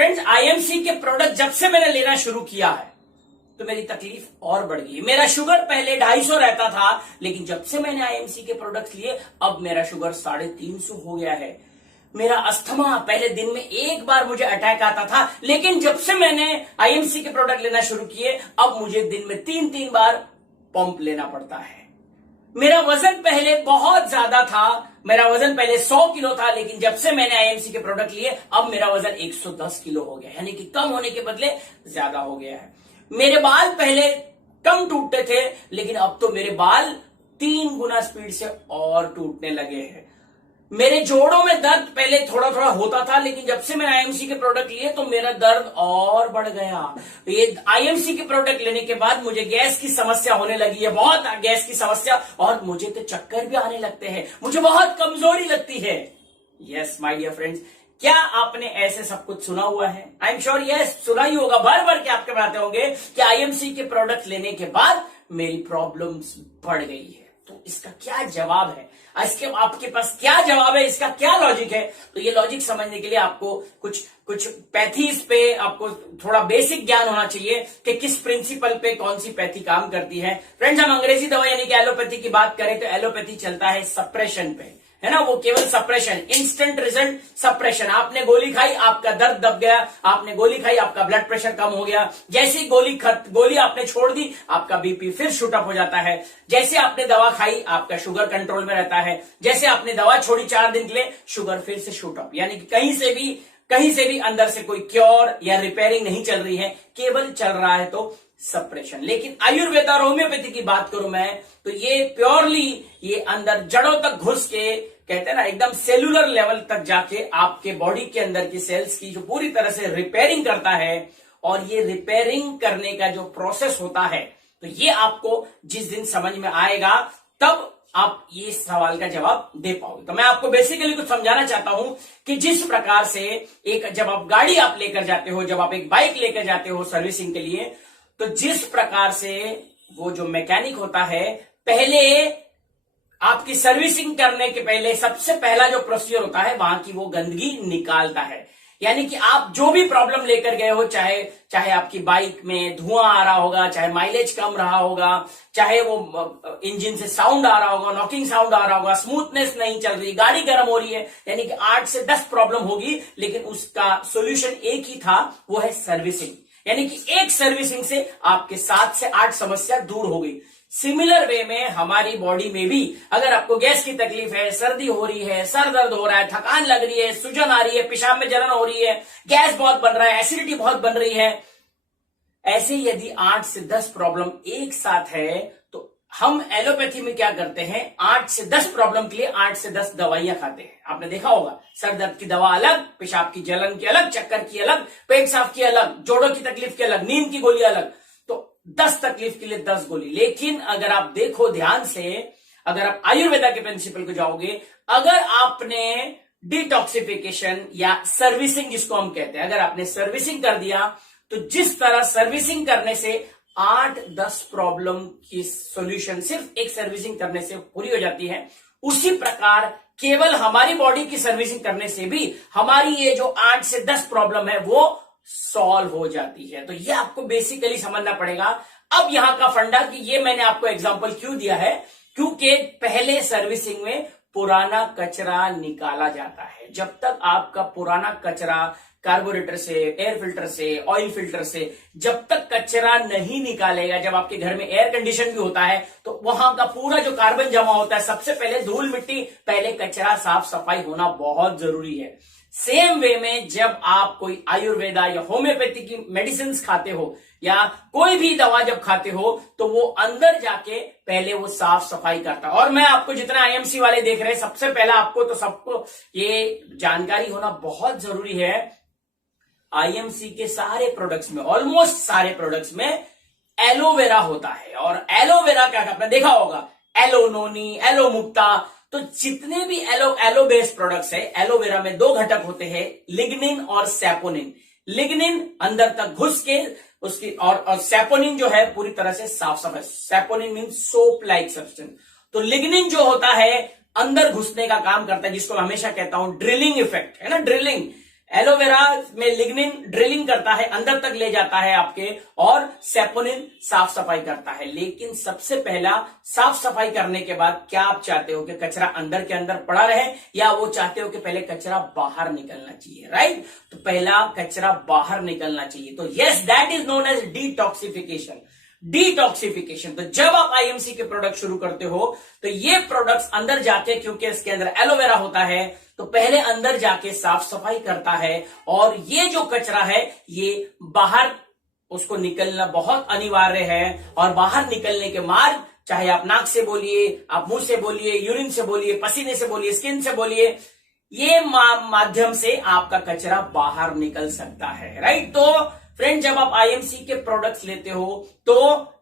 Friends, IMC के product जब से मैंने लेना शुरू किया है तो मेरी तकलीफ और बढ़ गई है। मेरा शुगर पहले 250 रहता था, लेकिन जब से मैंने आईएमसी के प्रोडक्ट्स लिए अब मेरा शुगर 350 हो गया है। मेरा अस्थमा, पहले दिन में एक बार मुझे अटैक आता था, लेकिन जब से मैंने आईएमसी के प्रोडक्ट लेना शुरू किए अब मुझे दिन में 3-3 बार पंप लेना पड़ता है। मेरा वजन पहले बहुत ज्यादा था, मेरा वजन पहले 100 किलो था, लेकिन जब से मैंने आईएमसी के प्रोडक्ट लिए अब मेरा वजन 110 किलो हो गया, यानी कि कम होने के बदले ज्यादा हो गया है। मेरे बाल पहले कम टूटते थे, लेकिन अब तो मेरे बाल 3 गुना स्पीड से और टूटने लगे हैं। मेरे जोड़ों में दर्द पहले थोड़ा थोड़ा होता था, लेकिन जब से मैंने आईएमसी के प्रोडक्ट लिए तो मेरा दर्द और बढ़ गया। ये आईएमसी के प्रोडक्ट लेने के बाद मुझे गैस की समस्या होने लगी है, बहुत गैस की समस्या, और मुझे तो चक्कर भी आने लगते हैं, मुझे बहुत कमजोरी लगती है। यस माय डियर फ्रेंड्स, क्या आपने ऐसे सब कुछ सुना हुआ है? आई एम श्योर यस, सुना ही होगा, भर भर के आपके बताते होंगे कि आईएमसी के प्रोडक्ट लेने के बाद मेरी प्रॉब्लम्स बढ़ गई है। तो इसका क्या जवाब है? इसके आपके पास क्या जवाब है? इसका क्या लॉजिक है? तो ये लॉजिक समझने के लिए आपको कुछ पैथीज पे आपको थोड़ा बेसिक ज्ञान होना चाहिए कि किस प्रिंसिपल पे कौन सी पैथी काम करती है। फ्रेंड्स, हम अंग्रेजी दवा यानी कि एलोपैथी की बात करें तो एलोपैथी चलता है सप्रेशन पे, है ना, वो केवल सप्रेशन, इंस्टेंट रिजल्ट सप्रेशन। आपने गोली खाई, आपका दर्द दब गया, आपने गोली खाई, आपका ब्लड प्रेशर कम हो गया, जैसी गोली आपने छोड़ दी आपका बीपी फिर शूट अप हो जाता है। जैसे आपने दवा खाई आपका शुगर कंट्रोल में रहता है, जैसे आपने दवा छोड़ी 4 दिन के लिए शुगर फिर से शूट अप। यानी कि कहीं से भी अंदर से कोई क्योर या रिपेयरिंग नहीं चल रही है, केवल चल रहा है तो सप्रेशन। लेकिन आयुर्वेद और होम्योपैथी की बात करूं मैं तो ये प्योरली ये अंदर जड़ों तक घुस के, कहते हैं ना, एकदम सेलुलर लेवल तक जाके आपके बॉडी के अंदर की सेल्स की जो पूरी तरह से रिपेयरिंग करता है। और ये रिपेयरिंग करने का जो प्रोसेस होता है तो ये आपको जिस दिन समझ में आएगा तब आप ये सवाल का जवाब दे पाओगे। तो मैं आपको बेसिकली कुछ समझाना चाहता हूं कि जिस प्रकार से जब आप गाड़ी आप लेकर जाते हो, जब आप एक बाइक लेकर जाते हो सर्विसिंग के लिए, तो जिस प्रकार से वो जो मैकेनिक होता है पहले आपकी सर्विसिंग करने के पहले सबसे पहला जो प्रोसीजर होता है वहां की वो गंदगी निकालता है। यानी कि आप जो भी प्रॉब्लम लेकर गए हो, चाहे आपकी बाइक में धुआं आ रहा होगा, चाहे माइलेज कम रहा होगा, चाहे वो इंजन से साउंड आ रहा होगा, नॉकिंग साउंड आ रहा होगा, स्मूथनेस नहीं चल रही, गाड़ी गर्म हो रही है, यानी कि 8 से 10 प्रॉब्लम होगी, लेकिन उसका सोल्यूशन एक ही था, वो है सर्विसिंग। यानी कि एक सर्विसिंग से आपके 7 से 8 समस्या दूर हो गई। सिमिलर वे में हमारी बॉडी में भी अगर आपको गैस की तकलीफ है, सर्दी हो रही है, सर दर्द हो रहा है, थकान लग रही है, सूजन आ रही है, पेशाब में जलन हो रही है, गैस बहुत बन रहा है, एसिडिटी बहुत बन रही है, ऐसे यदि 8 से 10 प्रॉब्लम एक साथ है तो हम एलोपैथी में क्या करते हैं, 8 से 10 प्रॉब्लम के लिए 8 से 10 दवाइयां खाते हैं। आपने देखा होगा, सर दर्द की दवा अलग, पेशाब की जलन की अलग, चक्कर की अलग, पेट साफ की अलग, जोड़ों की तकलीफ की अलग, नींद की गोली अलग, तो 10 तकलीफ के लिए 10 गोली। लेकिन अगर आप देखो ध्यान से, अगर आप आयुर्वेदा के प्रिंसिपल को जाओगे, अगर आपने डिटॉक्सिफिकेशन या सर्विसिंग जिसको हम कहते हैं, अगर आपने सर्विसिंग कर दिया तो जिस तरह सर्विसिंग करने से 8-10 प्रॉब्लम की सॉल्यूशन सिर्फ एक सर्विसिंग करने से पूरी हो जाती है, उसी प्रकार केवल हमारी बॉडी की सर्विसिंग करने से भी हमारी ये जो 8 से 10 प्रॉब्लम है वो सॉल्व हो जाती है। तो ये आपको बेसिकली समझना पड़ेगा। अब यहां का फंडा कि ये मैंने आपको एग्जांपल क्यों दिया है, क्योंकि पहले सर्विसिंग में पुराना कचरा निकाला जाता है। जब तक आपका पुराना कचरा कार्बोरेटर से, एयर फिल्टर से, ऑयल फिल्टर से जब तक कचरा नहीं निकालेगा, जब आपके घर में एयर कंडीशन भी होता है तो वहां का पूरा जो कार्बन जमा होता है, सबसे पहले धूल मिट्टी, पहले कचरा साफ सफाई होना बहुत जरूरी है। सेम वे में जब आप कोई आयुर्वेदा या होम्योपैथी की मेडिसिन खाते हो या कोई भी दवा जब खाते हो तो वो अंदर जाके पहले वो साफ सफाई करता है। और मैं आपको जितना आईएमसी वाले देख रहे हैं, सबसे पहला आपको तो सबको ये जानकारी होना बहुत जरूरी है, आईएमसी के सारे प्रोडक्ट्स में, ऑलमोस्ट सारे प्रोडक्ट्स में एलोवेरा होता है। और एलोवेरा क्या आपने देखा होगा, एलोनोनी, एलोमुक्ता, तो जितने भी एलो बेस्ड प्रोडक्ट्स है, एलोवेरा में 2 घटक होते हैं, लिग्निन और सैपोनिन। लिग्निन अंदर तक घुस के उसकी और सैपोनिन जो है पूरी तरह से साफ सफाई। Saponin mean soap like substance. तो लिग्निन जो होता है अंदर घुसने का काम करता है, जिसको मैं हमेशा कहता हूं ड्रिलिंग इफेक्ट, है ना, ड्रिलिंग। एलोवेरा में लिग्निन ड्रिलिंग करता है, अंदर तक ले जाता है आपके, और सेपोनिन साफ सफाई करता है। लेकिन सबसे पहला साफ सफाई करने के बाद क्या आप चाहते हो कि कचरा अंदर के अंदर पड़ा रहे, या वो चाहते हो कि पहले कचरा बाहर निकलना चाहिए, राइट? तो पहला कचरा बाहर निकलना चाहिए। तो yes, that is known as detoxification. Detoxification, तो जब आप आईएमसी के प्रोडक्ट शुरू करते हो तो ये प्रोडक्ट्स अंदर जाके, क्योंकि इसके अंदर एलोवेरा होता है, तो पहले अंदर जाके साफ सफाई करता है, और ये जो कचरा है ये बाहर उसको निकलना बहुत अनिवार्य है। और बाहर निकलने के मार्ग, चाहे आप नाक से बोलिए, आप मुंह से बोलिए, यूरिन से बोलिए, पसीने से बोलिए, स्किन से बोलिए, ये माध्यम से आपका कचरा बाहर निकल सकता है, राइट? तो फ्रेंड, जब आप आईएमसी के प्रोडक्ट्स लेते हो तो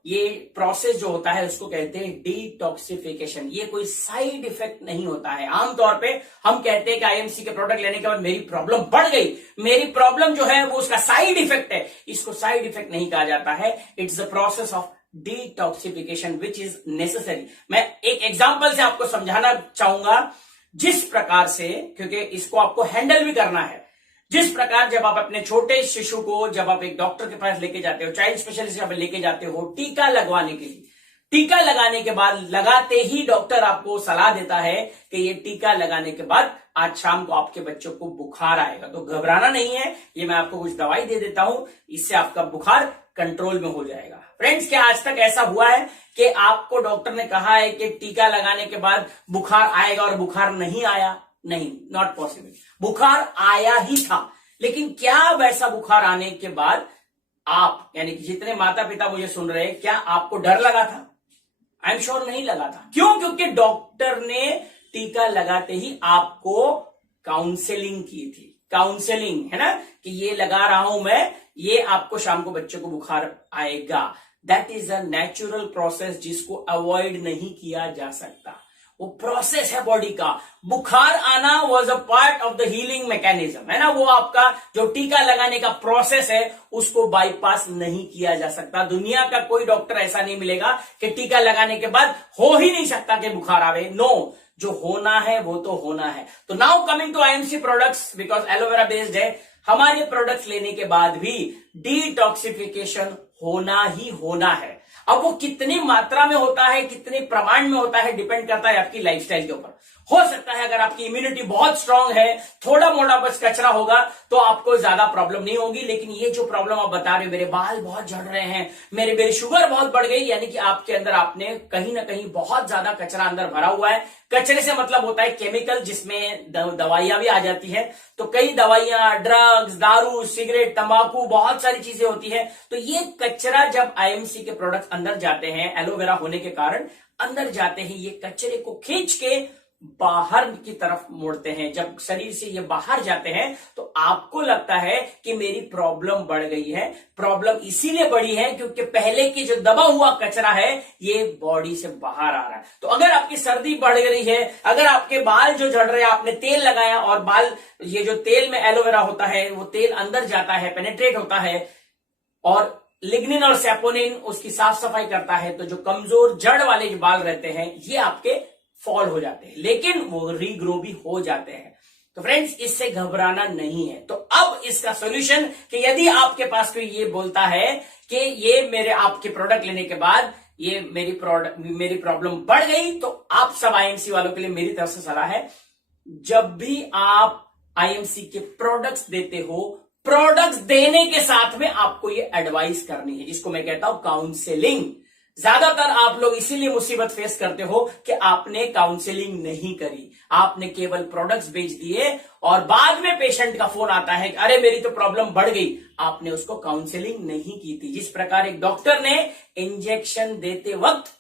ये प्रोसेस जो होता है उसको कहते हैं डिटॉक्सिफिकेशन। ये कोई साइड इफेक्ट नहीं होता है। आमतौर पे हम कहते हैं कि आईएमसी के प्रोडक्ट लेने के बाद मेरी प्रॉब्लम बढ़ गई, मेरी प्रॉब्लम जो है वो उसका साइड इफेक्ट है। इसको साइड इफेक्ट नहीं कहा जाता है, it's the process of detoxification which is necessary. मैं एक एग्जाम्पल से आपको समझाना चाहूंगा, जिस प्रकार से, क्योंकि इसको आपको हैंडल भी करना है, जिस प्रकार जब आप अपने छोटे शिशु को, जब आप एक डॉक्टर के पास लेके जाते हो, चाइल्ड स्पेशलिस्ट के पास लेके जाते हो टीका लगवाने के लिए, टीका लगाने के बाद लगाते ही डॉक्टर आपको सलाह देता है कि ये टीका लगाने के बाद आज शाम को आपके बच्चों को बुखार आएगा, तो घबराना नहीं है, ये मैं आपको कुछ दवाई दे देता हूं, इससे आपका बुखार कंट्रोल में हो जाएगा। फ्रेंड्स, क्या आज तक ऐसा हुआ है कि आपको डॉक्टर ने कहा है कि टीका लगाने के बाद बुखार आएगा और बुखार नहीं आया? नहीं, नॉट पॉसिबल। बुखार आया ही था, लेकिन क्या वैसा बुखार आने के बाद आप, यानी कि जितने माता पिता मुझे सुन रहे हैं, क्या आपको डर लगा था? आई एम श्योर नहीं लगा था। क्यों? क्योंकि डॉक्टर ने टीका लगाते ही आपको काउंसलिंग की थी। काउंसलिंग है ना, कि ये लगा रहा हूं मैं, ये आपको शाम को बच्चों को बुखार आएगा। That is a natural process जिसको अवॉइड नहीं किया जा सकता। वो प्रोसेस है बॉडी का। बुखार आना was a part of the healing mechanism, है ना? वो आपका जो टीका लगाने का प्रोसेस है उसको बाईपास नहीं किया जा सकता। दुनिया का कोई डॉक्टर ऐसा नहीं मिलेगा कि टीका लगाने के बाद हो ही नहीं सकता कि बुखार आवे। नो, जो होना है वो तो होना है। तो now coming to IMC products, because aloe vera based है, हमारे प्रोडक्ट्स लेने के बाद भी डिटॉक्सिफिकेशन होना ही होना है। अब वो कितनी मात्रा में होता है, कितने प्रमाण में होता है, डिपेंड करता है आपकी लाइफस्टाइल के ऊपर। हो सकता है अगर आपकी इम्यूनिटी बहुत स्ट्रांग है, थोड़ा मोटा बस कचरा होगा तो आपको ज्यादा प्रॉब्लम नहीं होगी। लेकिन ये जो प्रॉब्लम आप बता रहे हो, मेरे बाल बहुत झड़ रहे हैं, मेरी शुगर बहुत बढ़ गई, यानी कि आपके अंदर आपने कहीं ना कहीं बहुत ज्यादा कचरा अंदर भरा हुआ है। कचरे से मतलब होता है केमिकल, जिसमें दवाइयां भी आ जाती है। तो कई दवाइयां, ड्रग्स, दारू, सिगरेट, तंबाकू, बहुत सारी चीजें होती है। तो ये कचरा जब आईएमसी के प्रोडक्ट अंदर जाते हैं, एलोवेरा होने के कारण अंदर जाते हैं, ये कचरे को खींच के बाहर की तरफ मोड़ते हैं। जब शरीर से ये बाहर जाते हैं तो आपको लगता है कि मेरी प्रॉब्लम बढ़ गई है। प्रॉब्लम इसीलिए बढ़ी है क्योंकि पहले की जो दबा हुआ कचरा है ये बॉडी से बाहर आ रहा है। तो अगर आपकी सर्दी बढ़ रही है, अगर आपके बाल जो झड़ रहे हैं, आपने तेल लगाया और बाल, ये जो तेल में एलोवेरा होता है वो तेल अंदर जाता है, पेनेट्रेट होता है, और लिग्निन और सेपोनिन उसकी साफ सफाई करता है, तो जो कमजोर जड़ वाले जो बाल रहते हैं ये आपके फॉल हो जाते हैं, लेकिन वो रीग्रो भी हो जाते हैं। तो फ्रेंड्स, इससे घबराना नहीं है। तो अब इसका सॉल्यूशन कि यदि आपके पास कोई ये बोलता है कि ये मेरे आपके प्रोडक्ट लेने के बाद ये मेरी प्रॉब्लम बढ़ गई, तो आप सब आईएमसी वालों के लिए मेरी तरफ से सलाह है, जब भी आप आईएमसी के प्रोडक्ट्स देते हो, प्रोडक्ट्स देने के साथ में आपको ये एडवाइस करनी है, जिसको मैं कहता हूं काउंसलिंग। ज्यादातर आप लोग इसीलिए मुसीबत फेस करते हो कि आपने काउंसलिंग नहीं करी, आपने केवल प्रोडक्ट्स बेच दिए और बाद में पेशेंट का फोन आता है कि अरे मेरी तो प्रॉब्लम बढ़ गई। आपने उसको काउंसलिंग नहीं की थी। जिस प्रकार एक डॉक्टर ने इंजेक्शन देते वक्त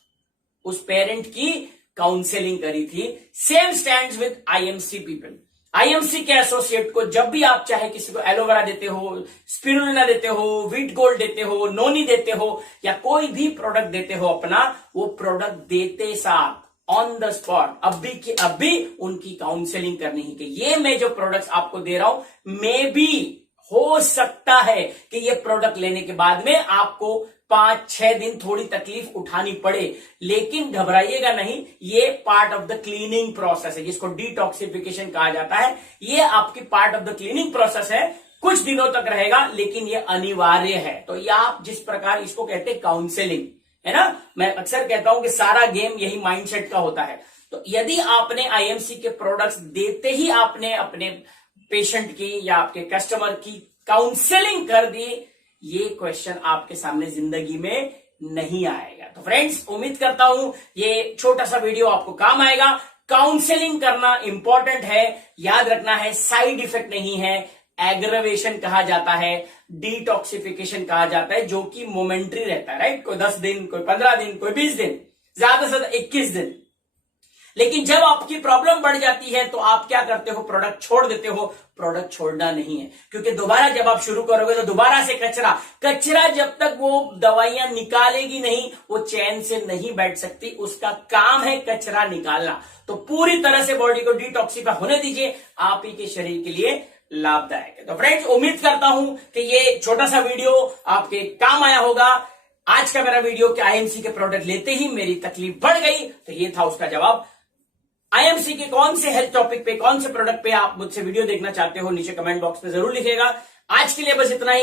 उस पेरेंट की काउंसलिंग करी थी, same stands with IMC people. IMC के एसोसिएट को जब भी आप चाहे किसी को एलोवेरा देते हो, स्पिरुलिना देते हो, व्हीट गोल्ड देते हो, नोनी देते हो, या कोई भी प्रोडक्ट देते हो अपना, वो प्रोडक्ट देते साथ ऑन द स्पॉट अब भी उनकी काउंसलिंग करनी है कि ये मैं जो प्रोडक्ट्स आपको दे रहा हूं मे बी हो सकता है कि ये प्रोडक्ट लेने के बाद में आपको 5-6 दिन थोड़ी तकलीफ उठानी पड़े, लेकिन घबराइएगा नहीं, ये part of the cleaning process है, जिसको डिटॉक्सिफिकेशन कहा जाता है। ये आपकी part of the cleaning process है, कुछ दिनों तक रहेगा, लेकिन ये अनिवार्य है। तो ये आप जिस प्रकार इसको कहते हैं काउंसलिंग, है ना, मैं अक्सर कहता हूं कि सारा गेम यही माइंडसेट का होता है। तो यदि आपने आईएमसी के प्रोडक्ट्स देते ही आपने अपने पेशेंट की या आपके कस्टमर की काउंसलिंग कर दी, ये क्वेश्चन आपके सामने जिंदगी में नहीं आएगा। तो फ्रेंड्स, उम्मीद करता हूं ये छोटा सा वीडियो आपको काम आएगा। काउंसलिंग करना इंपॉर्टेंट है, याद रखना है, साइड इफेक्ट नहीं है, एग्रवेशन कहा जाता है, डिटॉक्सिफिकेशन कहा जाता है, जो कि मोमेंट्री रहता है, राइट। कोई 10 दिन, कोई 15 दिन, कोई 20 दिन, ज्यादा से ज्यादा 21 दिन। लेकिन जब आपकी प्रॉब्लम बढ़ जाती है तो आप क्या करते हो, प्रोडक्ट छोड़ देते हो। प्रोडक्ट छोड़ना नहीं है, क्योंकि दोबारा जब आप शुरू करोगे तो दोबारा से कचरा जब तक वो दवाइयां निकालेगी नहीं, वो चैन से नहीं बैठ सकती। उसका काम है कचरा निकालना। तो पूरी तरह से बॉडी को डिटॉक्सिफाई होने दीजिए, आप ही के शरीर के लिए लाभदायक है। तो फ्रेंड्स, उम्मीद करता हूं कि ये छोटा सा वीडियो आपके काम आया होगा। आज का मेरा वीडियो कि आईएमसी के प्रोडक्ट लेते ही मेरी तकलीफ बढ़ गई, तो ये था उसका जवाब। आईएमसी के कौन से हेल्थ टॉपिक पे, कौन से प्रोडक्ट पे आप मुझसे वीडियो देखना चाहते हो, नीचे कमेंट बॉक्स में जरूर लिखिएगा। आज के लिए बस इतना ही।